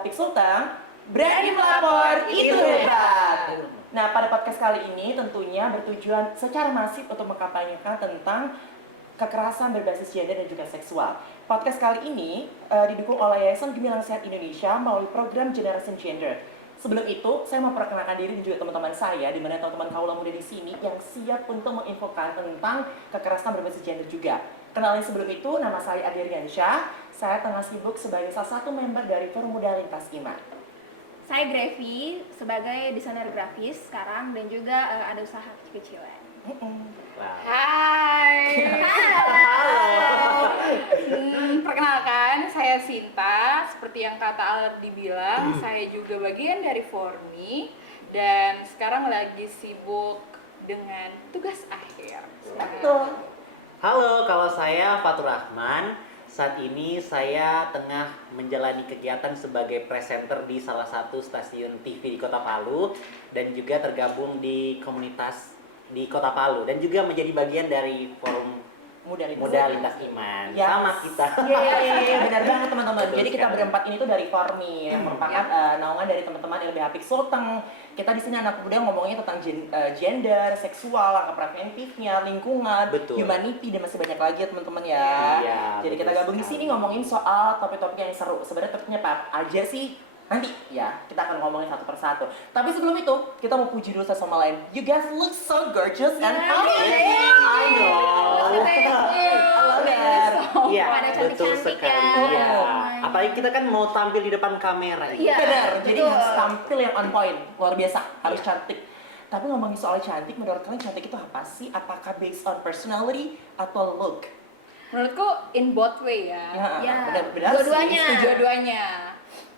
Apik Sultan, berani melapor itu hebat. Nah, pada podcast kali ini tentunya bertujuan secara masif untuk mengkampanyekan tentang kekerasan berbasis gender dan juga seksual. Podcast kali ini didukung oleh Yayasan Gemilang Sehat Indonesia melalui program Generation Gender. Sebelum itu, saya mau perkenalkan diri dan juga teman-teman saya, di mana teman-teman kaula muda di sini yang siap untuk menginfokan tentang kekerasan berbasis gender juga. Kenalin sebelum itu, nama saya Adiriansyah. Saya tengah sibuk sebagai salah satu member dari Forum Muda Lintas Iman. Saya Grevi sebagai desainer grafis sekarang dan juga ada usaha kecil-kecilan. Hai. Halo. Perkenalkan, saya Sinta. Seperti yang kata Aldi bilang, saya juga bagian dari Formi dan sekarang lagi sibuk dengan tugas akhir. Betul. Halo, kalau saya Fatur Rahman. Saat ini saya tengah menjalani kegiatan sebagai presenter di salah satu stasiun TV di Kota Palu dan juga tergabung di komunitas di Kota Palu dan juga menjadi bagian dari Forum Muda Lintas Iman. Yes. Sama kita. Iya, benar banget teman-teman. Betul Jadi kita sekali. berempat ini tuh dari Formi yang merupakan naungan dari teman-teman LBH Apik Sultan. Kita di sini anak muda ngomongnya tentang gender, seksual, langkah preventifnya, lingkungan, Betul. humanity dan masih banyak lagi ya teman-teman ya. Iya, Jadi kita betul gabung di sekali. sini ngomongin soal topik-topik yang seru. Sebenarnya topiknya apa aja sih? Nanti ya, kita akan ngomongin satu persatu. Tapi sebelum itu, kita mau puji dulu satu sama lain. You guys look so gorgeous and happy. I know. Halo there. Iya, Pada betul cantik-cantik sekali. ya. Iya. Apalagi kita kan mau tampil di depan kamera. Iya. Benar, jadi betul. harus tampil yang on point, luar biasa, harus Iya. cantik. Tapi ngomongin soal cantik, menurut kalian cantik itu apa sih? Apakah based on personality atau look? Menurutku in both way ya. Ya, benar-benar dua-duanya. sih, setuju. Dua-duanya.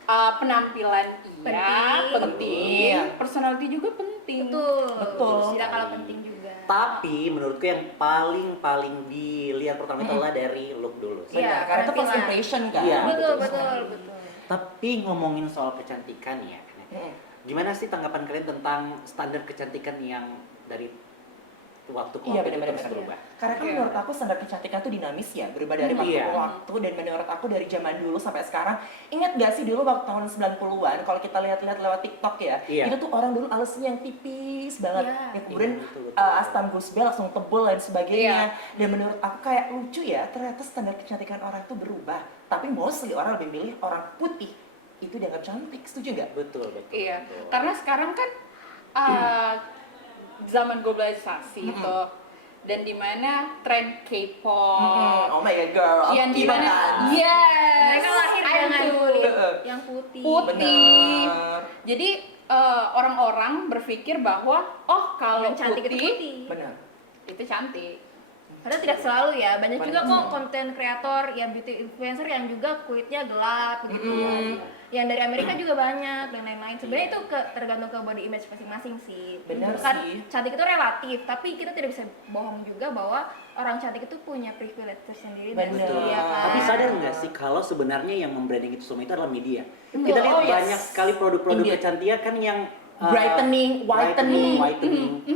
Penampilan Penting. penting. Personality juga penting. Betul. Tidak kalah penting juga. Tapi menurutku yang paling dilihat pertama itu adalah dari look dulu. Iya, Benar, karena itu first penampilan. impression kan? Iya. Betul. Tapi ngomongin soal kecantikan ya, Mm. gimana sih tanggapan kalian tentang standar kecantikan yang dari waktu ke Iya, waktu itu benar-benar. terus berubah? Karena kan Iya. menurut aku standar kecantikan tuh dinamis ya, berubah dari waktu Iya. ke waktu, dan menurut aku dari zaman dulu sampai sekarang. Ingat gak sih dulu waktu tahun 90-an, kalau kita lihat-lihat lewat TikTok ya, Iya. itu tuh orang dulu alisnya yang tipis banget, Iya. yang kemudian Iya, betul. Astam Gusbel langsung tebel dan sebagainya. Iya. Dan menurut aku kayak lucu ya, ternyata standar kecantikan orang itu berubah. Tapi mostly orang lebih milih orang putih, itu dianggap cantik, setuju nggak? Betul. Iya, betul. karena sekarang kan zaman globalisasi itu dan dimana tren K-pop Oh my god girl, yang gimana? dimana yes Mereka lahir I'm dengan too. kulit yang putih. Putih. Bener. Jadi orang-orang berpikir bahwa oh kalau Yang cantik itu putih putih. Bener. itu cantik. Padahal tidak selalu ya, banyak juga Banyak. kok konten kreator ya beauty influencer yang juga kulitnya gelap gitu. Yang dari Amerika juga banyak dan lain-lain. Sebenarnya itu tergantung ke body image masing-masing sih. Benar Kan sih. cantik itu relatif, tapi kita tidak bisa bohong juga bahwa orang cantik itu punya privilege tersendiri dan Benar. Betul. iya kan. Tapi sadar nggak sih kalau sebenarnya yang membranding itu semua itu adalah media. Betul. Kita lihat Oh, yes. banyak sekali produk-produk Indeed. kecantikan yang Brightening, whitening.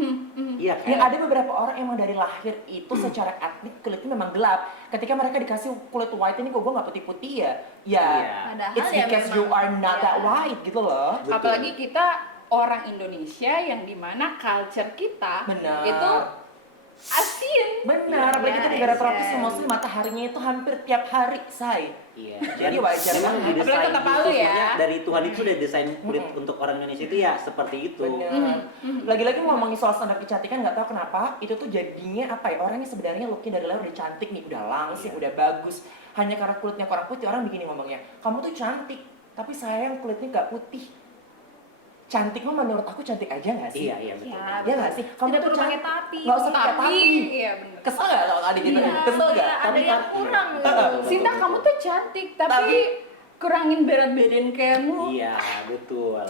Iya kan? Yang ada beberapa orang emang dari lahir itu secara etnik kulitnya memang gelap. Ketika mereka dikasih kulit white ini kok gue nggak putih-putih ya, Iya. Padahal it's ya because memang, you are not that ya. white gitu loh. Betul. Apalagi kita orang Indonesia yang dimana culture kita Benar. itu asin. Benar, apalagi kita Yes, negara tropis yes. yang mostly mataharinya itu hampir tiap hari, say. Iya. Jadi wajar memang banget. didesain Apalagi Kota Palu ya. khususnya dari Tuhan itu udah desain kulit untuk orang Indonesia itu ya seperti itu. Benar. Lagi-lagi ngomongin soal standar kecantikan, nggak tahu kenapa itu tuh jadinya apa ya, orang yang sebenarnya looknya dari luar udah cantik nih, udah langsing, Iya. udah bagus. Hanya karena kulitnya kurang putih, orang begini ngomongnya, kamu tuh cantik, tapi sayang kulitnya nggak putih. Cantik mah menurut aku cantik aja nggak sih? Iya, betul. Ya, Iya nggak sih? Kamu Tidak tuh perlu pakai cantik, tapi. nggak usah pakai tapi. Iya benar. Kesel nggak kalau tadi gitu? Iya, Kesel nggak? ada Tapi yang kan- kurang iya. gitu. Sinta kamu tuh cantik tapi kurangin berat badan kamu. Iya, betul.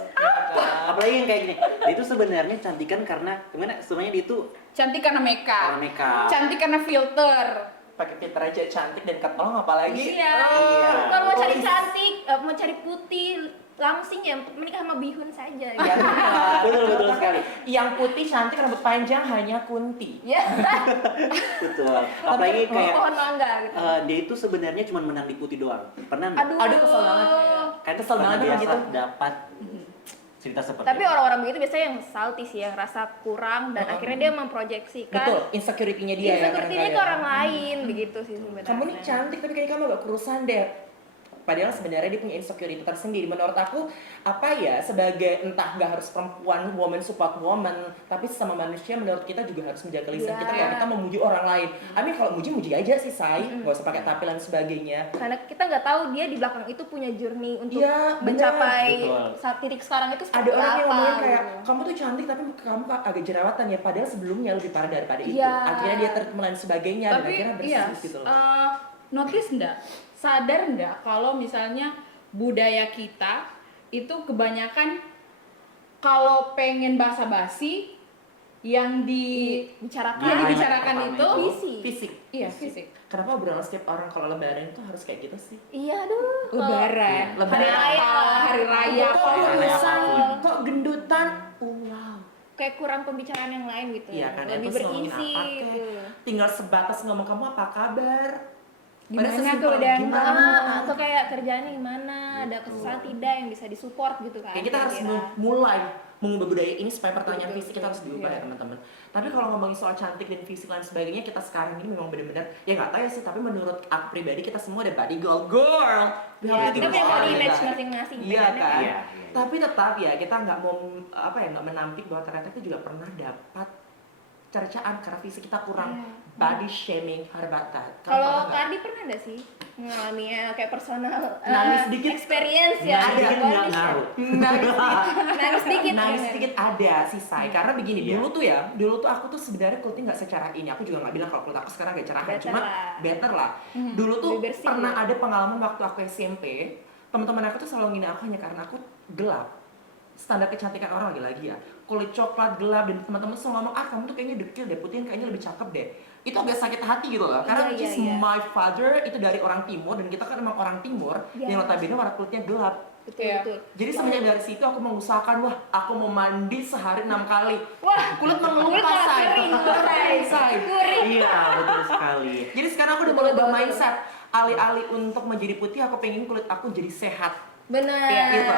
Apalagi yang kayak gini, dia itu sebenarnya cantikan karena gimana? Sebenarnya dia itu Cantik karena makeup. karena makeup. Cantik karena filter. Pakai filter aja cantik dan ketolong apalagi? Iya. Iya. Kalau mau cari cantik, mau cari putih, langsing ya menikah sama bihun saja. Iya, gitu. benar. Betul sekali. Yang putih cantik rambut panjang hanya Kunti. Ya. Betul. Apalagi kayak Pohon mangga gitu. dia itu sebenarnya cuma menang di putih doang. Pernah nggak? Aduh. Aduh, kesel banget. kan Kesel banget biasa sama gitu. dapat cerita seperti Tapi itu. orang-orang begitu biasanya yang salty sih, yang rasa kurang dan akhirnya dia memproyeksikan Betul, insecurity-nya dia ya. insecurity-nya ke kadang-kadang. orang lain begitu sih sebenarnya. Kamu nih cantik tapi kayaknya kamu agak kurusan deh. Padahal sebenarnya dia punya insecurity tersendiri. Menurut aku, apa ya, sebagai entah nggak harus perempuan, woman support woman, tapi sesama manusia menurut kita juga harus menjaga lisan Iya. kita kalau kita memuji orang lain. Amin kalau muji aja sih, say. Nggak usah pakai tapi dan sebagainya. Karena kita nggak tahu dia di belakang itu punya journey untuk Iya, benar. mencapai Betul. saat titik sekarang itu Ada seperti orang yang apa, ngomongin kayak, gitu. kamu tuh cantik tapi kamu agak jerawatan ya, padahal sebelumnya lebih parah daripada itu. Iya. Akhirnya dia tertelan sebagainya dan Tapi akhirnya iya, bersih gitu loh. notice enggak? Sadar enggak kalau misalnya budaya kita itu kebanyakan kalau pengen basa-basi yang Dibicarakan. yang dibicarakan Nah, itu Fisik. Fisik. iya fisik. Kenapa obrolan setiap orang kalau lebaran itu harus kayak gitu sih? Iya, aduh. Lebaran, Lebaran Hari raya. hari raya, Kok Hari raya kurusan, apapun. kok gendutan? Wow. Kayak kurang pembicaraan yang lain gitu. Iya kan, Lebih terus ngomongin berisi apa kek. gitu. Tinggal sebatas ngomong kamu apa kabar? Gimana sesimpel keadaan gimana? kamu? Atau kayak kerjaannya gimana, ada kesusahan tidak yang bisa disupport gitu kan. Kayak kita harus kira-kira. mulai mengubah budaya ini supaya pertanyaan Betul, fisik kita harus diubah iya. ya teman-teman. Tapi kalau ngomongin soal cantik dan fisik lain sebagainya, kita sekarang ini memang benar-benar ya nggak tahu ya sih. Tapi menurut aku pribadi kita semua ada body girl. We Ya, have to kita do punya all body that. image masing-masing. Iya bedanya kan. Iya, iya. Tapi tetap ya kita nggak mau nggak menampik bahwa ternyata kita juga pernah dapat cercaan karena fisik kita kurang. Iya. Body shaming, how about that? Kamu pernah Kalau nggak? Kardi pernah nggak sih mengalaminya kayak personal Nangis sedikit. experience ya? Nangis sedikit body nggak shame. ngaruh. Nangis sedikit. Nangis ya. sedikit ada sih Say. Karena begini, Iya. dulu tuh aku tuh sebenarnya kulitnya nggak secerah ini. Aku juga nggak bilang kalau kulit aku sekarang agak cerah, Better cuma lah. better lah. Dulu tuh Lebih bersih pernah ya. ada pengalaman waktu aku SMP, teman-teman aku tuh selalu ngina aku hanya karena aku gelap. Standar kecantikan orang lagi-lagi ya, kulit coklat gelap, dan teman-teman selalu ngomong, kamu tuh kayaknya dekil deh, putihin kayaknya lebih cakep deh. Itu agak sakit hati gitu loh, karena Iya, which is iya, iya. my father itu dari orang timur, dan kita kan emang orang timur Iya. yang notabene warna kulitnya gelap. Betul, Iya. betul. Jadi semenjak dari situ aku mengusahakan, wah aku mau mandi sehari 6 kali. Wah, Kulit kulit mengelupas, malah Say. kering, Kering, Say. Kering. Iya, betul sekali. Jadi sekarang aku udah Betul, mulai betul, bermindset, alih-alih untuk menjadi putih, aku pengen kulit aku jadi sehat. Benar. Iya, gitu.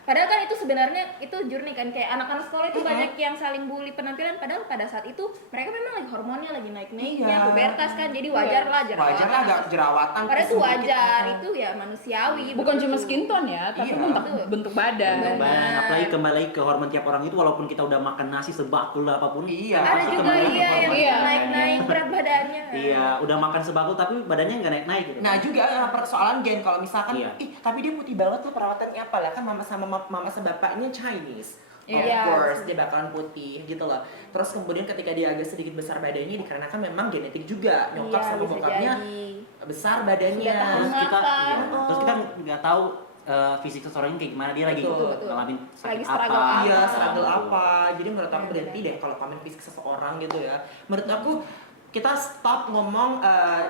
Padahal kan itu sebenarnya itu journey kan, kayak anak-anak sekolah itu banyak yang saling bully penampilan, padahal pada saat itu mereka memang lagi hormonnya lagi naik-naiknya, Iya. pubertas kan, jadi wajar lah jerawatan. Wajar lah agak jerawatan. Padahal itu kusut wajar, dikit. itu ya manusiawi. Bukan begitu. cuma skin tone ya, tapi Iya. bentuk badan. Benar. Beban, apalagi kembali lagi ke hormon tiap orang itu, walaupun kita udah makan nasi sebakul lah apapun. Iya. Ada pasti juga kembali ke iya yang hormon Iya. naik-naik berat badannya. Iya, udah makan sebakul tapi badannya nggak naik-naik gitu. Nah juga persoalan gen kalau misalkan, Iya. ih tapi dia putih banget tuh perawatannya apa lah kan mama sama bapaknya Chinese. Iya. Of course dia bakalan putih gitu loh. Terus kemudian ketika dia agak sedikit besar badannya dikarenakan memang genetik juga. Nyokap Iya, sama bisa bokapnya jadi. besar badannya. Sudah tahan Terus kita, makan. iya, terus kita nggak tahu fisik seseorang kayak gimana, dia lagi Betul, betul. ngalamin sakit Lagi apa. struggle apa. Iya, Ah. struggle apa. Jadi menurut aku Benar, berhenti benar. deh kalau komen fisik seseorang gitu ya. Menurut aku kita stop ngomong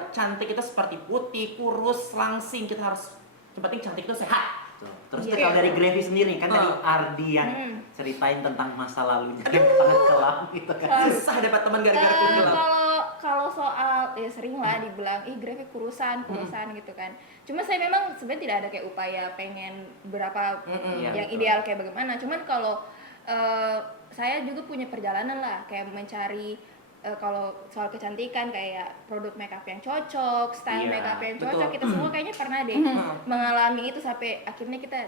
cantik itu seperti putih, kurus, langsing. Kita harus yang penting cantik itu sehat. Tuh. Terus Iya. kalau dari Gravis sendiri kan dari Oh. Ardi yang ceritain tentang masa lalunya yang sangat kelam gitu kan. Susah dapat teman gara-gara kulit gelap. Kalau soal ya sering lah dibilang grafik kurusan gitu kan. Cuma saya memang sebenarnya tidak ada kayak upaya pengen berapa Iya, yang betul. ideal kayak bagaimana. Cuman kalau saya juga punya perjalanan lah kayak mencari kalau soal kecantikan kayak produk makeup yang cocok, style Iya, makeup yang betul. cocok. Kita semua kayaknya pernah deh mengalami itu sampai akhirnya kita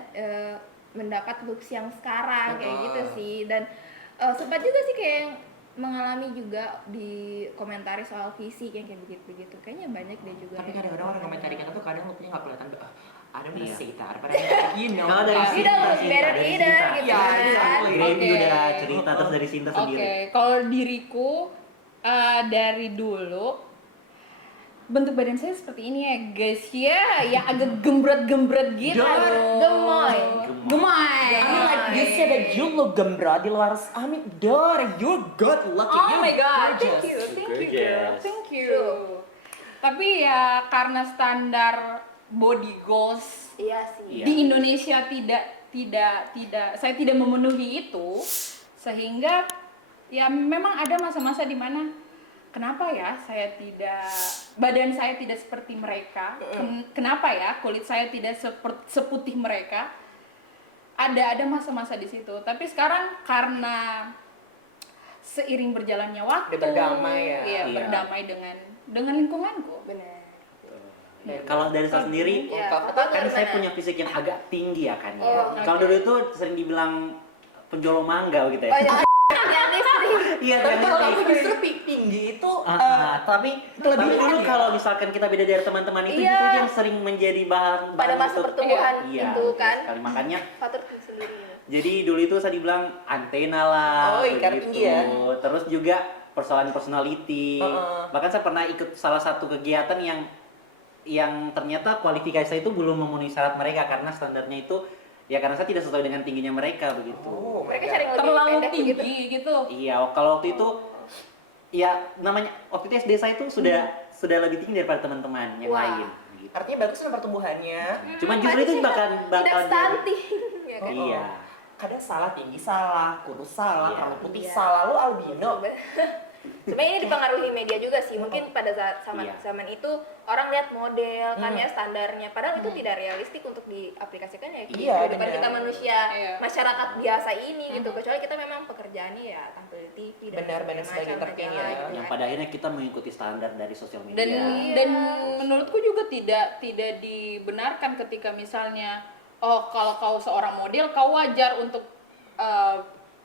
mendapat looks yang sekarang kayak Betul. gitu sih. Dan sempat juga sih kayak yang mengalami juga di komentari soal fisik yang kayak begitu-begitu. Kayaknya banyak deh juga. Tapi yang kadang-kadang orang komentari. komentari kita tuh kadang looknya nggak kelihatan. I don't Iya. wanna say that, but you know. Kalau dari You Sinta, don't look better dari either, Sinta. gitu Ya, kan. exactly. Gravy Oke. udah cerita, terus dari Sinta Oke, sendiri. kalau diriku dari dulu bentuk badan saya seperti ini ya guys ya, yang agak gembrot-gembrot gitu. Gemoy. Gemoy. I mean like you said that you look gembrot di luar. I mean, daughter, you're good looking. Oh you're my god, gorgeous. thank you girl, Gorgeous. thank you. Tapi ya karena standar body goals Iya sih. Iya. di Indonesia tidak saya tidak memenuhi itu, sehingga ya memang ada masa-masa di mana kenapa ya badan saya tidak seperti mereka? Kenapa ya kulit saya tidak seputih mereka? Ada masa-masa di situ. Tapi sekarang karena seiring berjalannya waktu, Udah berdamai ya. iya, Iya. berdamai dengan lingkunganku. Benar. Kalau dari saya sendiri, Ya, Apa apa kan saya gimana? punya fisik yang agak tinggi ya kan ya. Oh, Kalau oke. dulu itu sering dibilang penjual mangga gitu ya. Oh, yang listrik. Iya, Tapi yang kalau ini. aku justru tinggi itu Tapi kelebihan dulu ya? kalau misalkan kita beda dari teman-teman itu Iya. justru yang sering menjadi bahan Pada masa untuk- pertumbuhan Iya, itu kan. sekali makanya. Fatur sendiri. Jadi dulu itu saya dibilang antena lah, Oh, karena tinggi ya. Terus juga persoalan personality. Bahkan saya pernah ikut salah satu kegiatan yang ternyata kualifikasi saya itu belum memenuhi syarat mereka karena standarnya itu ya karena saya tidak sesuai dengan tingginya mereka begitu. Oh, Mereka my cari yang lebih Terlalu pendek tinggi gitu. gitu. Iya, kalau waktu itu ya namanya waktu itu SD saya itu sudah lebih tinggi daripada teman-teman yang Wah. lain. Gitu. Artinya bagus kan pertumbuhannya. Cuman justru itu bakal tidak jadi- stunting. Ya kan? Iya. Kadang salah, tinggi salah, kurus salah, Iya. terlalu putih Iya. salah, lu albino. Sebenarnya ini dipengaruhi media juga sih. Mungkin pada saat Iya. zaman itu orang lihat model kan ya standarnya. Padahal itu tidak realistik untuk diaplikasikan ya di Iya, kehidupan benar. kita manusia Iya. masyarakat biasa ini gitu. Kecuali kita memang pekerjaannya ya tampil di TV dan Benar-benar segala sebagai macam entertain majalah ya. gitu Yang kan. pada akhirnya kita mengikuti standar dari sosial media. Dan Iya. dan menurutku juga tidak dibenarkan ketika misalnya kalau kau seorang model kau wajar untuk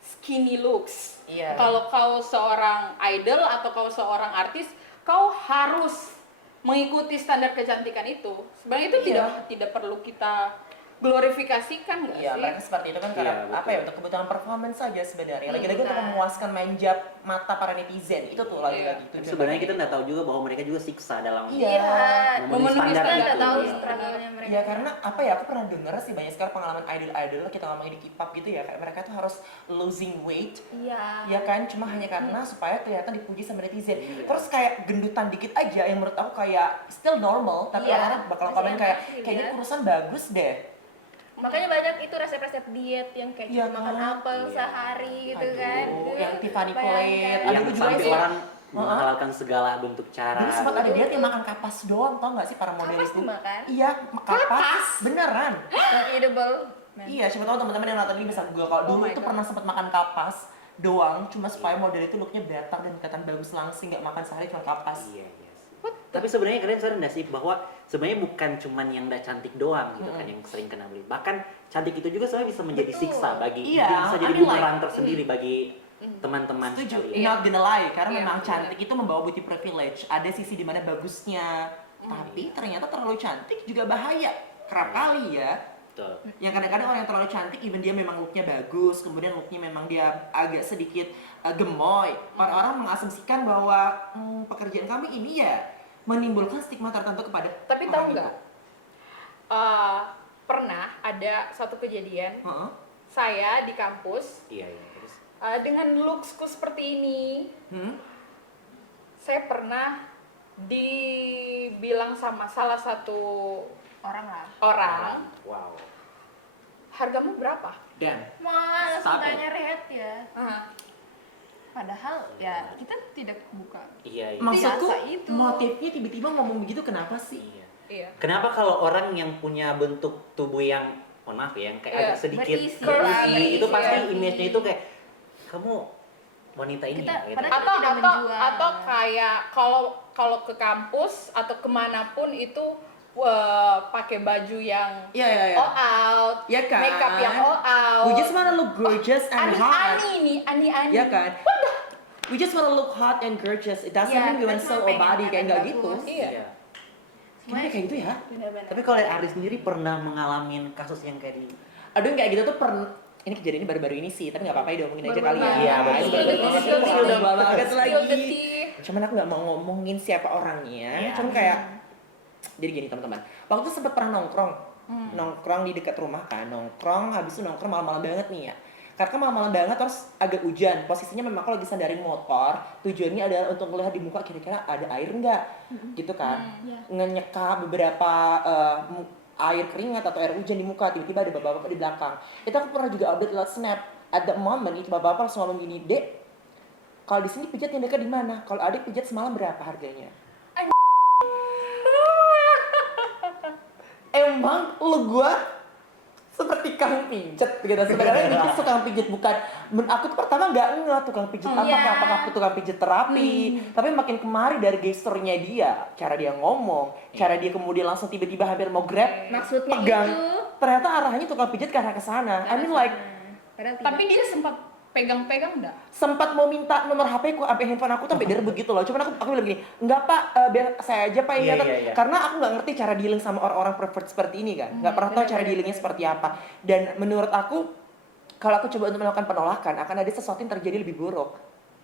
skinny looks. Iya. Kalau kau seorang idol atau kau seorang artis, kau harus mengikuti standar kecantikan itu. Sebenarnya itu Iya. tidak perlu kita glorifikasikan nggak Iya, sih? mereka seperti itu kan karena Iya, betul. apa ya, untuk kebutuhan performance saja sebenarnya. Lagi-lagi untuk benar. memuaskan manjap mata para netizen. Itu tuh lagi-lagi Iya. tujuan Sebenarnya kita mereka. nggak tahu juga bahwa mereka juga siksa dalam Iya. Memenuhi Kita standar nggak itu. tahu Iya. struggle-nya mereka. Ya karena apa ya, aku pernah denger sih banyak sekali pengalaman idol-idol kita ngomongin di K-pop gitu ya, kayak mereka tuh harus losing weight Iya. ya kan, cuma hanya karena supaya kelihatan dipuji sama netizen. Iya. Terus kayak gendutan dikit aja yang menurut aku kayak still normal, tapi Iya, orang-orang bakal masih komen enak kayak sih, kayaknya ya. kurusan bagus deh. Makanya banyak itu resep-resep diet yang kayak Iya cuma makan kan? apel Iya. sehari gitu Aduh, kan. yang Tiffany Bayangkan. Plate, yang Aduh, juga sampai sih. orang menghalalkan segala bentuk cara. Dulu sempat ada gitu. diet yang makan kapas doang, tau gak sih para model Kapas itu? dimakan? Iya, kapas, beneran. Yang edible. Iya, siapa tahu teman-teman yang nonton ini bisa Google. Kalau Oh dulu my itu God. pernah sempat makan kapas doang, cuma supaya model itu looknya batang dan kelihatan bagus langsing, nggak makan sehari cuma kapas. Iya, iya. Tapi sebenarnya kalian sadar nggak sih bahwa sebenarnya bukan cuman yang udah cantik doang gitu kan yang sering kena bully. Bahkan cantik itu juga sebenarnya bisa menjadi Betul. siksa bagi Iya, bisa jadi I mean bumerang tersendiri bagi teman-teman Setuju, sekalian. not gonna lie, karena Iya, memang bener. cantik itu membawa beauty privilege. Ada sisi dimana bagusnya, tapi ternyata terlalu cantik juga bahaya. Kerap kali ya, Betul. yang kadang-kadang orang yang terlalu cantik, even dia memang looknya bagus, kemudian looknya memang dia agak sedikit gemoy, orang-orang mengasumsikan bahwa pekerjaan kami ini ya menimbulkan stigma tertentu kepada Tapi orang tahu itu. nggak? Pernah ada satu kejadian Heeh. saya di kampus Iya, iya. Terus dengan looksku seperti ini, Hmm? saya pernah dibilang sama salah satu Orang lah. orang, wow. hargamu berapa? Dan Wah, langsung Stop it. tanya rate ya. Ah, Padahal ya kita tidak buka. Iya, iya. maksudku Biasa itu. motifnya tiba-tiba ngomong begitu kenapa sih? Iya. iya. Kenapa kalau orang yang punya bentuk tubuh yang mohon maaf ya, yang kayak Iya, agak sedikit berisi, curvy, itu berisi, pasti iya. image-nya itu kayak kamu wanita ini Kita ya, gitu. padahal Atau tidak menjual. atau kayak kalau ke kampus atau kemanapun itu pakai baju yang Iya, iya, iya. all out, Ya kan? makeup yang all out. We just wanna look gorgeous and hot. Ani-ani nih, ani-ani. Ya kan? We just wanna look hot and gorgeous. It doesn't Iya, mean we want kita sell cuma our body, pengen kayak nggak kelihatan gitu. bagus. Iya. Iya. Gimana kayak gitu ya? Benar-benar. Tapi kalau Ari sendiri pernah mengalami kasus yang kayak di Aduh, kayak gitu tuh ini kejadian ini baru-baru ini sih, tapi nggak apa-apa ya diomongin aja kali ya. Baru-baru. Iya, betul. Baru-baru Spill the tea, banget, spill the banget Spill the lagi. tea. Cuman aku nggak mau ngomongin siapa orangnya. Iya. Cuman kayak jadi gini teman-teman. Waktu itu sempet pernah nongkrong di dekat rumah kan, nongkrong habis itu nongkrong malam-malam banget nih ya. Karena malam-malam banget terus agak hujan. Posisinya memang aku lagi sandarin motor. Tujuannya adalah untuk melihat di muka kira-kira ada air nggak, gitu kan. Iya. Ngenyeka beberapa air keringat atau air hujan di muka. Tiba-tiba ada bapak-bapak di belakang. Itu aku pernah juga update lewat snap. At the moment itu bapak-bapak langsung ngomong gini, Dek, Kalau di sini pijat yang dekat di mana? Kalau adik pijat semalam berapa harganya? Emang lu gua seperti tukang pijet gitu. Sebenarnya ini tuh tukang pijet bukan. Aku tuh pertama nggak ngeh tukang pijet apakah tukang pijet terapi. Tapi makin kemari dari gesturnya dia, cara dia ngomong, cara dia kemudian langsung tiba-tiba hampir mau grab, Maksudnya pegang. itu Ternyata arahnya tukang pijet ke arah kesana. I mean like padahal tidak. Tapi dia sempat pegang-pegang enggak? sempat mau minta nomor HP ku, sampai handphone aku sampai direbut gitu loh. Cuman aku bilang gini, enggak Pak, biar saya aja Pak yang Iya, nyatet. iya, iya. Karena aku nggak ngerti cara dealing sama orang-orang pervert seperti ini kan. Nggak pernah tahu cara dealingnya seperti apa. Dan menurut aku, kalau aku coba untuk melakukan penolakan, akan ada sesuatu yang terjadi lebih buruk.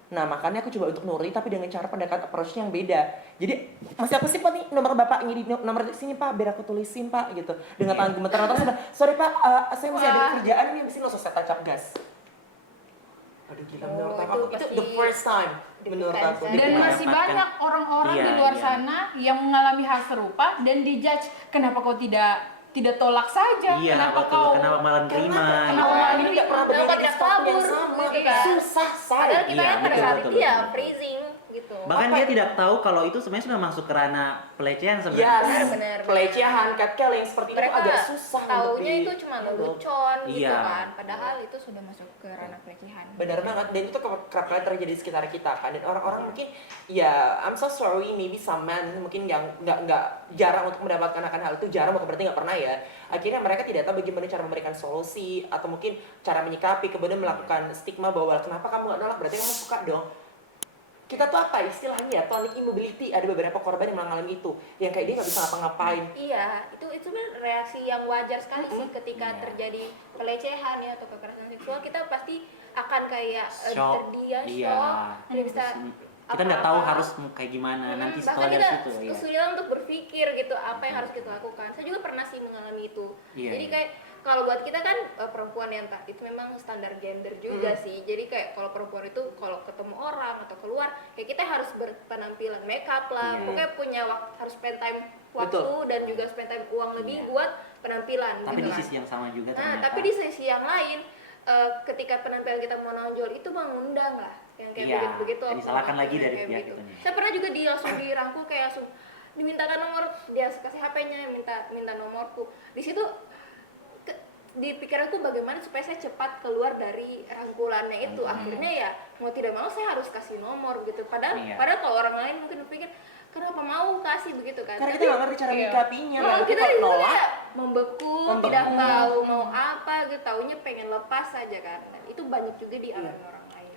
Nah makanya aku coba untuk nurut, tapi dengan cara pendekatan approach-nya yang beda. Jadi masih aku simpan nih nomor bapaknya di nomor sini Pak, biar aku tulisin Pak gitu. Dengan tangan gemetar, sorry Pak, saya masih ada kerjaan nih, abis ini langsung saya tancap gas. Aduh gila, menurut Oh, aku itu pasti the first time menurut deg-degan aku. saya. Dan Deg-degan. masih banyak orang-orang Iya, di luar iya. sana yang mengalami hal serupa dan dijudge, kenapa kau tidak tolak saja? Iya, kenapa betul. kau Kenapa malah nerima? kenapa Nah, ini ini nggak pernah Kenapa berdiri di tidak spot yang kabur, sama. gitu kan? Susah say. Padahal kita Iya, kan pada betul, saat betul, itu ya betul. freezing gitu. Bahkan Apa? dia tidak tahu kalau itu sebenarnya sudah masuk ke ranah pelecehan sebenarnya. Yes, Benar. pelecehan, catcall yang seperti itu Mereka agak susah untuk taunya di- itu cuma handle. lelucon gitu Iya. kan. Padahal itu sudah masuk ke ranah pelecehan. Benar banget, dan itu kerap kali terjadi di sekitar kita kan. Dan orang-orang mungkin ya I'm so sorry, maybe some men mungkin yang nggak jarang untuk mendapatkan akan hal itu, jarang bukan berarti nggak pernah ya. Akhirnya mereka tidak tahu bagaimana cara memberikan solusi atau mungkin cara menyikapi, kemudian melakukan stigma bahwa kenapa kamu nggak nolak, berarti kamu suka dong. Kita tuh apa istilahnya, tonic immobility. Ada beberapa korban yang mengalami itu, yang kayak dia nggak bisa ngapa-ngapain. Iya, itu sebenarnya reaksi yang wajar sekali sih ketika Iya. terjadi pelecehan ya atau kekerasan seksual, kita pasti akan kayak Shock. terdiam, Iya. shock, tidak bisa Kita nggak tahu apa-apa. harus kayak gimana nanti bahkan setelah dari kita situ ya. kesulitan untuk berpikir gitu apa yang harus kita lakukan. Saya juga pernah sih mengalami itu. Iya, Jadi iya. kayak kalau buat kita kan perempuan yang itu memang standar gender juga sih. Jadi kayak kalau perempuan itu kalau ketemu orang atau keluar, kayak kita harus berpenampilan make up lah. Iya. Pokoknya punya harus spend time waktu Betul. dan juga spend time uang lebih Iya. buat penampilan Tapi gitu di kan. sisi yang sama juga Nah, ternyata. tapi di sisi yang lain ketika penampilan kita menonjol itu mengundang lah yang kayak Iya, begitu-begitu. dan disalahkan lagi dari kayak pihak begitu. itunya. Saya pernah juga langsung dirangkul kayak langsung dimintakan nomor, dia kasih HP-nya, minta nomorku. Di situ di pikiranku bagaimana supaya saya cepat keluar dari rangkulannya itu. Akhirnya ya mau tidak mau saya harus kasih nomor gitu. Padahal Iya. kalau orang lain mungkin berpikir kenapa mau kasih begitu kan. Karena Tapi kita nggak ngerti cara Iya. menyikapinya. kalau Tapi kita kalau itu nolak, kayak membeku, tidak tahu mau apa gitu, taunya pengen lepas saja kan. Dan itu banyak juga di alami orang lain.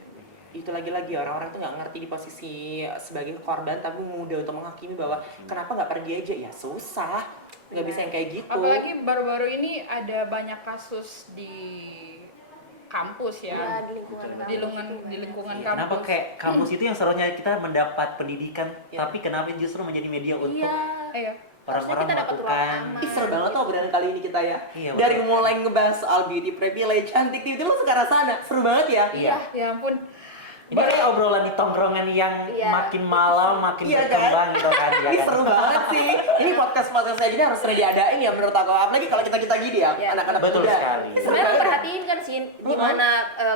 itu lagi-lagi orang-orang tuh nggak ngerti di posisi sebagai korban, tapi mudah untuk menghakimi bahwa kenapa nggak pergi aja, ya susah, nggak bisa yang kayak gitu. Apalagi baru-baru ini ada banyak kasus di kampus ya. Ya, di lingkungan kampus Di lingkungan itu di banyak lingkungan sih. kampus. Kenapa kayak kampus itu yang seharusnya kita mendapat pendidikan, Iya. tapi kenapa justru menjadi media untuk Iya. Iya. Harusnya orang-orang kita dapat ruang melakukan aman. Ih, seru banget tuh obrolan kali ini kita ya. Iya, Dari betul. mulai ngebahas soal beauty privilege, cantik itu langsung ke arah sana. Seru banget ya. Iya. Ya ampun. Ini kayak obrolan di tongkrongan yang Iya. makin malam makin Iya, berkembang gitu kan. ya Ini kan? seru banget sih. Ini podcast kayak gini harus sering diadain ya menurut aku. Apalagi kalau kita gini ya, Iya. anak-anak Betul muda. sekali. Seru Sebenarnya banget. memperhatiin kan sih gimana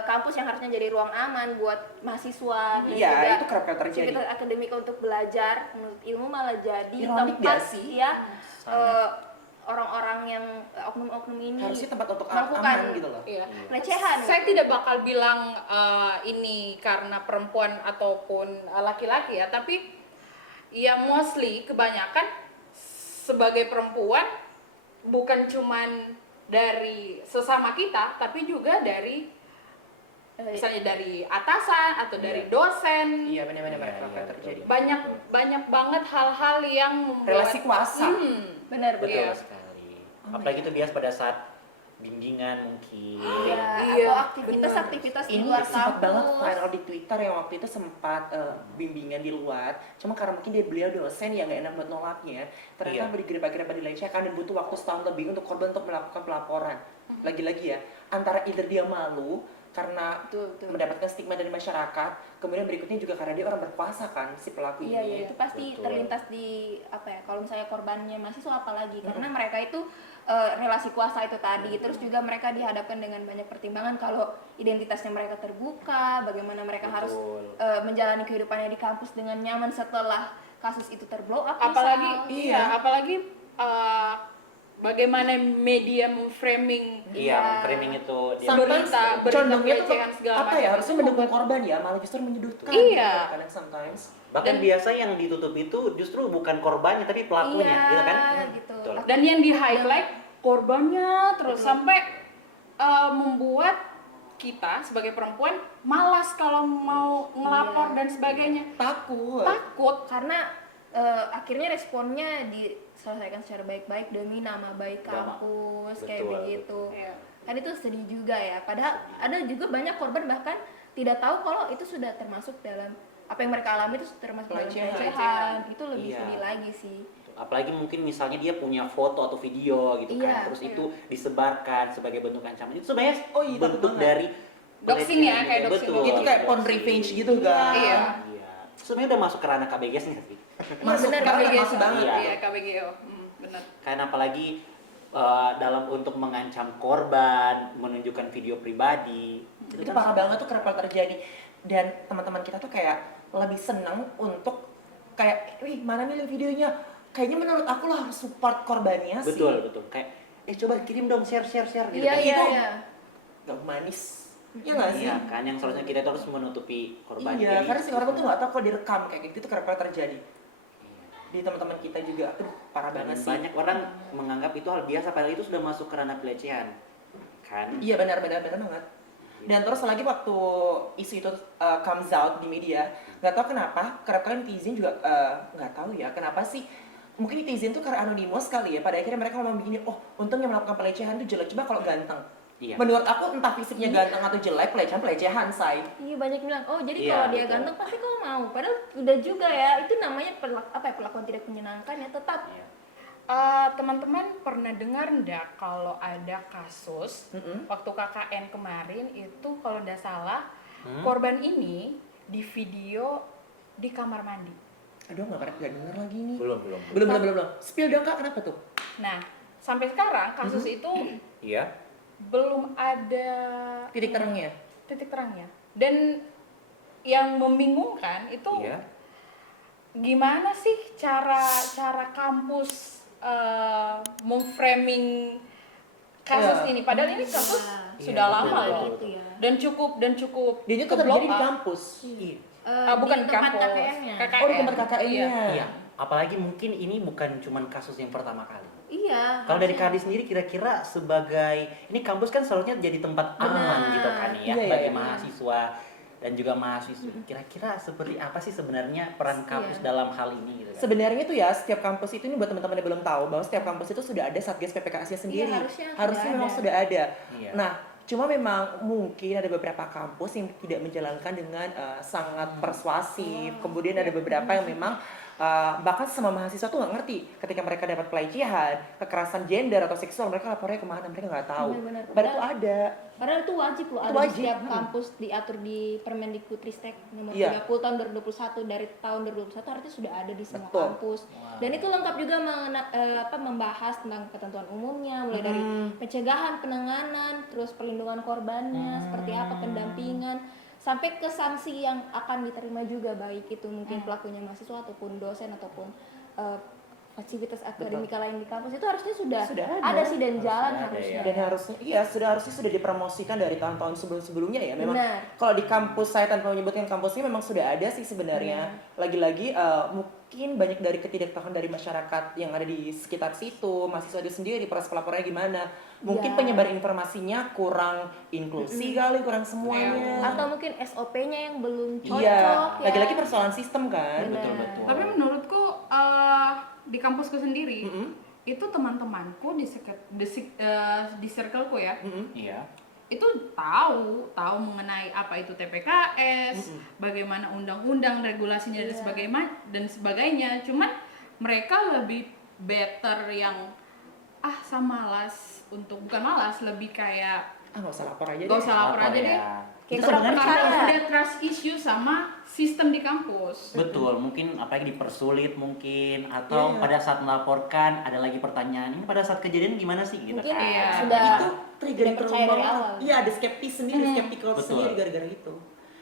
kampus yang harusnya jadi ruang aman buat mahasiswa dan Iya, juga itu kerap kali terjadi. sekitar akademik untuk belajar, menuntut ilmu malah jadi Ironik tempat gak sih? ya Sangat. orang-orang yang oknum-oknum ini Harusnya tempat untuk melakukan aman gitu loh. Iya. pelecehan. Saya tidak bakal bilang ini karena perempuan ataupun laki-laki ya, tapi ya mostly kebanyakan sebagai perempuan bukan cuman dari sesama kita, tapi juga dari misalnya dari atasan atau dari dosen. Iya, benar-benar Iya, kerap kali iya, terjadi. Banyak banget hal-hal yang membuat Relasi kuasa. Benar Betul Iya. sekali. Apalagi itu biasa pada saat bimbingan mungkin. Iya, Iya, atau aktivitas-aktivitas di Ini luar sempat banget kampus. viral di Twitter yang waktu itu sempat bimbingan di luar. Cuma karena mungkin beliau dosen yang nggak enak buat nolaknya, ternyata Iya. bergirap-girap dilecehkan dan butuh waktu setahun lebih untuk korban untuk melakukan pelaporan. Lagi-lagi ya, antara either dia malu karena Betul. mendapatkan stigma dari masyarakat, kemudian berikutnya juga karena dia orang berkuasa kan si pelaku Iya, ini. itu pasti Betul. terlintas di apa ya? Kalau misalnya korbannya mahasiswa apalagi karena mereka itu relasi kuasa itu tadi. Terus juga mereka dihadapkan dengan banyak pertimbangan kalau identitasnya mereka terbuka, bagaimana mereka harus Betul. menjalani kehidupannya di kampus dengan nyaman setelah kasus itu terblow up. Apalagi Iya. apalagi bagaimana media memframing Iya, framing itu dia Sometimes berita condongnya tuh pelecehan segala apa macam ya, harusnya itu mendukung korban ya, malah justru menyudutkan. Iya. Kadang sometimes. bahkan biasa yang ditutup itu justru bukan korbannya tapi pelakunya, Iya, gitu kan? gitu. Betul. dan yang di highlight korbannya terus sampai membuat kita sebagai perempuan malas kalau mau ngelapor dan sebagainya, Takut. takut. Karena akhirnya responnya diselesaikan secara baik-baik demi nama baik kampus kayak Betul, begitu. Iya. Kan itu sedih juga ya. Padahal ada juga banyak korban bahkan tidak tahu kalau itu sudah termasuk dalam apa yang mereka alami itu termasuk dalam Pelecehan. pelecehan. Itu lebih Iya. sedih lagi sih. Apalagi mungkin misalnya dia punya foto atau video gitu Iya, kan, terus itu disebarkan sebagai bentuk ancaman. Itu sebenarnya Oh iya, takut bentuk banget. dari Doxing ya, pelecehan kayak juga. doxing. Betul, Itu kayak porn doxing. revenge gitu kan. Iya. Iya. Sebenarnya udah masuk ke ranah KBGS nggak sih? Masuk bener, banget, KBGO masuk banget. Iya. Iya, KBGO. Benar. Karena apalagi dalam untuk mengancam korban, menunjukkan video pribadi. Itu parah banget tuh kerap terjadi. Dan teman-teman kita tuh kayak lebih senang untuk kayak, wih mana nih videonya? Kayaknya menurut aku lah harus support korbannya sih. Betul, betul. Kayak coba kirim dong share gitu Iya, kan. iya, Itu iya. gak humanis. Iya gak sih? Iya kan, yang seharusnya kita itu harus menutupi korban. Iya, Jadi, karena si korban tuh gak tau kalau direkam kayak gitu tuh kerap terjadi. Iya. Di teman-teman kita juga, aduh parah Dan banget sih. banyak orang menganggap itu hal biasa, padahal itu sudah masuk ke ranah pelecehan. Kan? Iya benar banget. Dan terus lagi waktu isu itu comes out di media, nggak tahu kenapa, kerap kali netizen juga nggak tahu ya kenapa sih. Mungkin netizen tuh karena anonimus kali ya. Pada akhirnya mereka ngomong begini, oh untung yang melakukan pelecehan tuh jelek, coba kalau ganteng. Iya. Menurut aku entah fisiknya ganteng atau jelek, pelecehan say. Iya banyak bilang, oh jadi Iya, kalau dia betul. ganteng pasti kau mau. Padahal udah juga ya, itu namanya perlakuan tidak menyenangkan ya tetap. Iya. Teman-teman pernah dengar ndak kalau ada kasus Mm-mm. waktu KKN kemarin itu kalau ndak salah Hmm? korban ini di video di kamar mandi. Aduh nggak denger lagi nih. Belum. Belum. Spill dong kak, kenapa tuh? Nah, sampai sekarang kasus itu Iya. belum ada Titik terangnya. titik terangnya. Dan yang membingungkan itu Iya. gimana sih cara kampus memframing kasus Iya. ini? Padahal ini kasus Iya. sudah Iya, lama betul, loh. Gitu ya. Dan cukup Dia itu ke-blow terjadi di up. kampus. Iya. Bukan di tempat kampus. KKN-nya. KKN. Oh di tempat KKN-nya. Iya. Apalagi mungkin ini bukan cuman kasus yang pertama kali. Iya. Kalau dari harusnya. Kadi sendiri kira-kira sebagai ini kampus kan seharusnya jadi tempat aman Benar. gitu kan ya Iya, bagi iya. mahasiswa dan juga mahasiswa. Kira-kira seperti apa sih sebenarnya peran kampus Iya. dalam hal ini gitu kan? Sebenarnya tuh ya setiap kampus itu, ini buat teman-teman yang belum tahu bahwa setiap kampus itu sudah ada satgas PPKS-nya sendiri. Iya, harusnya sudah memang ada. sudah ada. Iya. Nah, cuma memang mungkin ada beberapa kampus yang tidak menjalankan dengan sangat persuasif. Kemudian ada beberapa yang memang bahkan sama mahasiswa tuh nggak ngerti ketika mereka dapat pelecehan, kekerasan gender atau seksual, mereka lapornya kemana, mereka nggak tahu. Benar-benar. Padahal itu ada. Padahal itu wajib loh, Itu ada wajib, di setiap hmm. kampus diatur di Permendikbudristek nomor Iya. 30 tahun 2021. Dari tahun 2021 artinya sudah ada di semua Betul. kampus. Wow. Dan itu lengkap juga membahas tentang ketentuan umumnya, mulai dari pencegahan, penanganan, terus perlindungan korbannya, seperti apa pendampingan, sampai ke sanksi yang akan diterima juga, baik itu mungkin pelakunya mahasiswa ataupun dosen ataupun fasilitas akademika lain di kampus, itu harusnya sudah Sudah ada ada. sih dan Harusnya jalan ada, harusnya. ya. Dan harusnya sudah dipromosikan dari tahun-tahun sebelum-sebelumnya ya. Memang Benar. kalau di kampus saya tanpa menyebutkan kampusnya memang sudah ada sih sebenarnya. Lagi-lagi mungkin banyak dari ketidaktahuan dari masyarakat yang ada di sekitar situ, mahasiswa itu sendiri proses pelaporannya gimana. Mungkin Ya. penyebar informasinya kurang inklusi kali, kurang semuanya. Atau mungkin SOP-nya yang belum cocok Iya, ya. lagi-lagi persoalan sistem kan. Benar. Betul. Tapi menurutku di kampusku sendiri Mm-mm. itu teman-temanku di circleku ya, Mm-mm. Iya. itu tahu mengenai apa itu TPKS, bagaimana undang-undang regulasinya dan sebagainya. Cuman mereka lebih better yang malas untuk bukan malas, lebih kayak nggak usah lapor aja Nggak deh. usah lapor aja deh. Itu Kayak sebenarnya kurang Karena percaya. udah trust issue sama sistem di kampus. betul, mungkin apalagi dipersulit mungkin atau Iya. pada saat melaporkan ada lagi pertanyaan ini pada saat kejadian gimana sih gitu Mungkin kan. Iya. sudah Itu trigger tidak percaya dari awal. Iya, ada skeptis sendiri, skeptical Betul. sendiri gara-gara itu.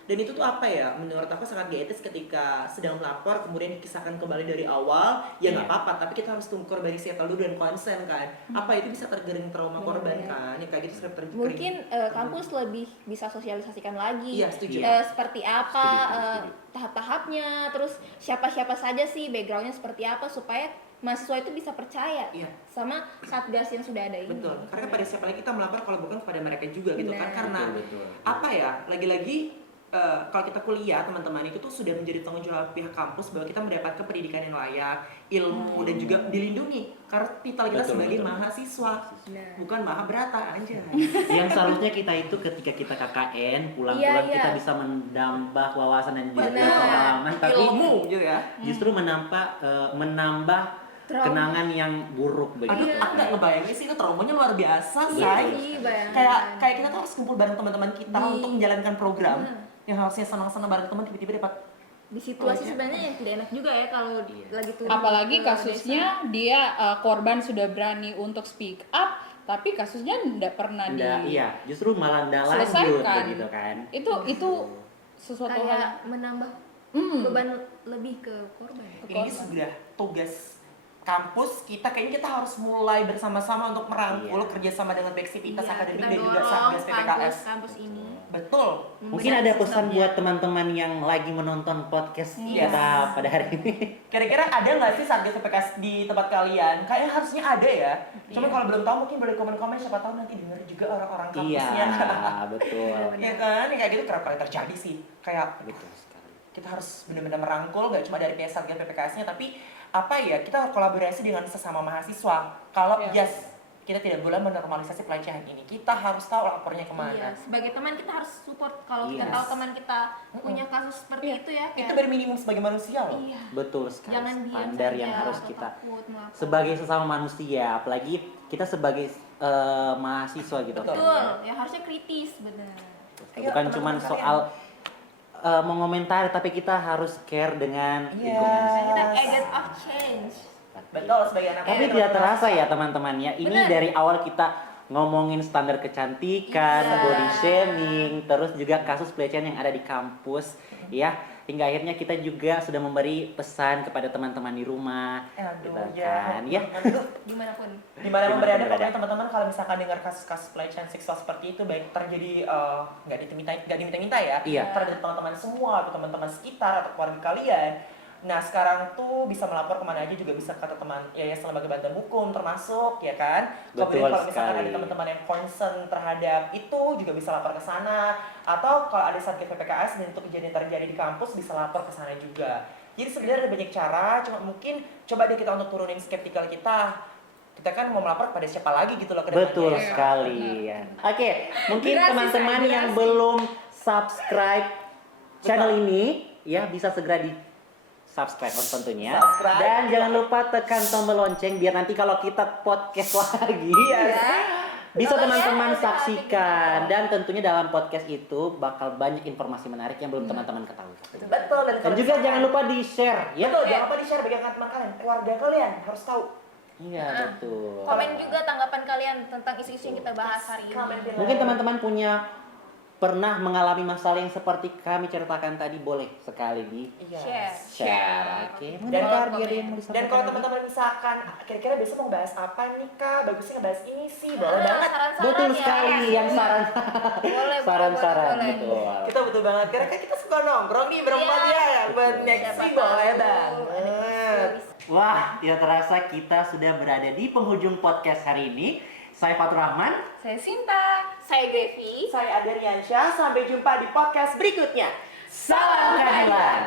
Dan itu tuh apa ya, menurut aku sangat gak etis ketika sedang melapor kemudian dikisahkan kembali dari awal, ya nggak Iya. apa-apa, tapi kita harus tunggu korban settle dulu dan konsen kan. Apa itu bisa tergering trauma korban kan, ya kayak gitu sering terjadi. Mungkin kampus lebih bisa sosialisasikan lagi. Iya, setuju. Seperti apa Setuju. tahap-tahapnya, terus siapa-siapa saja sih backgroundnya seperti apa supaya mahasiswa itu bisa percaya Iya. sama satgas yang sudah ada ini. Betul, karena pada siapa lagi kita melapor kalau bukan kepada mereka juga gitu kan, Benar. karena Betul. apa ya, lagi-lagi kalau kita kuliah teman-teman itu tuh sudah menjadi tanggung jawab pihak kampus bahwa kita mendapatkan pendidikan yang layak, ilmu dan juga dilindungi karena titel kita Betul, sebagai betul. mahasiswa, Nah. bukan Mahabharata aja. Yang seharusnya kita itu ketika kita KKN pulang-pulang Iya, kita iya. bisa menambah wawasan dan juga Benar. pengalaman, tapi Ilmu gitu ya. justru menambah Trauma. kenangan yang buruk Aduh, begitu. aku nggak ngebayangin sih itu traumanya luar biasa, Iya say. sih, bayangin. Kayak kita tuh harus kumpul bareng teman-teman kita Di- untuk menjalankan program Benar. yang harusnya senang-senang bareng teman tiba-tiba dapat Di situasi iya. sebenarnya yang tidak enak juga ya kalau lagi turun. Apalagi ke kasusnya dia korban sudah berani untuk speak up, tapi kasusnya tidak pernah Iya, justru malah ndak lanjut Selesaikan. begitu kan. itu sesuatu hal kayak menambah beban lebih ke korban. ini sudah tugas kampus kita, kayaknya kita harus mulai bersama-sama untuk merangkul Iya. kerjasama dengan Beksivitas Iya, Akademik kita dan juga dorong Satgas PPKS. kampus ini. Betul. Mungkin ada pesan buat teman-teman yang lagi menonton podcast Iya. kita pada hari ini. Kira-kira ada nggak sih Satgas PPKS di tempat kalian? Kayaknya harusnya ada ya. Cuma Iya. kalau belum tahu mungkin boleh komen-komen, siapa tahu nanti denger juga orang-orang Iya, kampusnya. betul. Iya kan? Kayak gitu kerap kali terjadi sih. Kayak Betul sekali. kita harus benar-benar merangkul, gak cuma dari pihak Satgas PPKS-nya, tapi apa ya, kita kolaborasi dengan sesama mahasiswa. Kalau Iya. yes, kita tidak boleh menormalisasi pelecehan ini. Kita harus tahu lapornya kemana. Iya, sebagai teman kita harus support kalau kita Yes. tahu teman kita punya kasus seperti itu ya. Itu kayak- dari minimum sebagai manusia loh. Iya. Betul sekali. Jangan diam Standar saja yang harus atau kita takut melapor. sebagai sesama manusia, apalagi kita sebagai mahasiswa gitu kan. Betul, ya. ya harusnya kritis benar. Iya, Bukan cuma teman-teman soal mengomentari, tapi kita harus care dengan Iya. lingkungan. Kita agent of change. Betul, sebagai anak Tapi muda, tidak teman-teman. terasa ya teman-teman ya. Ini Bener. dari awal kita ngomongin standar kecantikan, Iya. body shaming, terus juga kasus pelecehan yang ada di kampus, ya. Hingga akhirnya kita juga sudah memberi pesan kepada teman-teman di rumah, Aduh, gitu ya. kan, ya. Aduh. Gimana pun. Dimana pun berada, Dimanapun berada. pokoknya teman-teman kalau misalkan dengar kasus-kasus pelecehan seksual seperti itu, baik terjadi nggak diminta ya, Iya. terhadap teman-teman semua atau teman-teman sekitar atau keluarga kalian. Nah sekarang tuh bisa melapor kemana aja, juga bisa kata teman Yayasan Lembaga Bantuan Hukum termasuk ya kan. Betul Kemudian kalau misalkan sekali. ada teman-teman yang concern terhadap itu juga bisa lapor ke sana, atau kalau ada Satgas PPKS dan itu kejadian terjadi di kampus bisa lapor ke sana juga. Jadi sebenarnya ada banyak cara, cuma mungkin coba deh kita untuk turunin skeptikal kita. Kita kan mau melapor kepada siapa lagi gitu loh ke depannya. Betul ya kan? sekali ya. Oke, mungkin Durasi, teman-teman durasi. yang belum subscribe channel ini ya bisa segera di subscribe tentunya. Subscribe. Dan jangan lupa tekan tombol lonceng biar nanti kalau kita podcast lagi Yes. bisa Pokoknya teman-teman udah saksikan. Dan tentunya dalam podcast itu bakal banyak informasi menarik yang belum teman-teman ketahui. Betul, dan Dan kalau juga misalkan- jangan lupa di-share ya. Betul, jangan lupa di-share bagi teman kalian, keluarga kalian harus tahu. Iya, betul. Komen juga tanggapan kalian tentang isu-isu yang kita bahas hari Komen ini. di- Mungkin teman-teman punya pernah mengalami masalah yang seperti kami ceritakan tadi, boleh sekali di Iya. share. Oke, Dan mungkin kalau Ardi ada yang mau Dan disampaikan kalau lagi? teman-teman misalkan kira-kira besok mau bahas apa nih Kak? Bagusnya ngebahas ini sih, boleh Nah, banget. saran-saran Betul ya. sekali yang saran Boleh, saran-saran boleh. betul. Kita butuh banget, karena kan kita suka nongkrong nih berempat Iya. ya. Buat next Siapa sih tahu boleh ada banget. bisa. Wah, tidak terasa kita sudah berada di penghujung podcast hari ini. Saya Fatur Rahman. Saya Sinta. Saya Grevi. Saya Adriansyah, sampai jumpa di podcast berikutnya. Salam keadilan.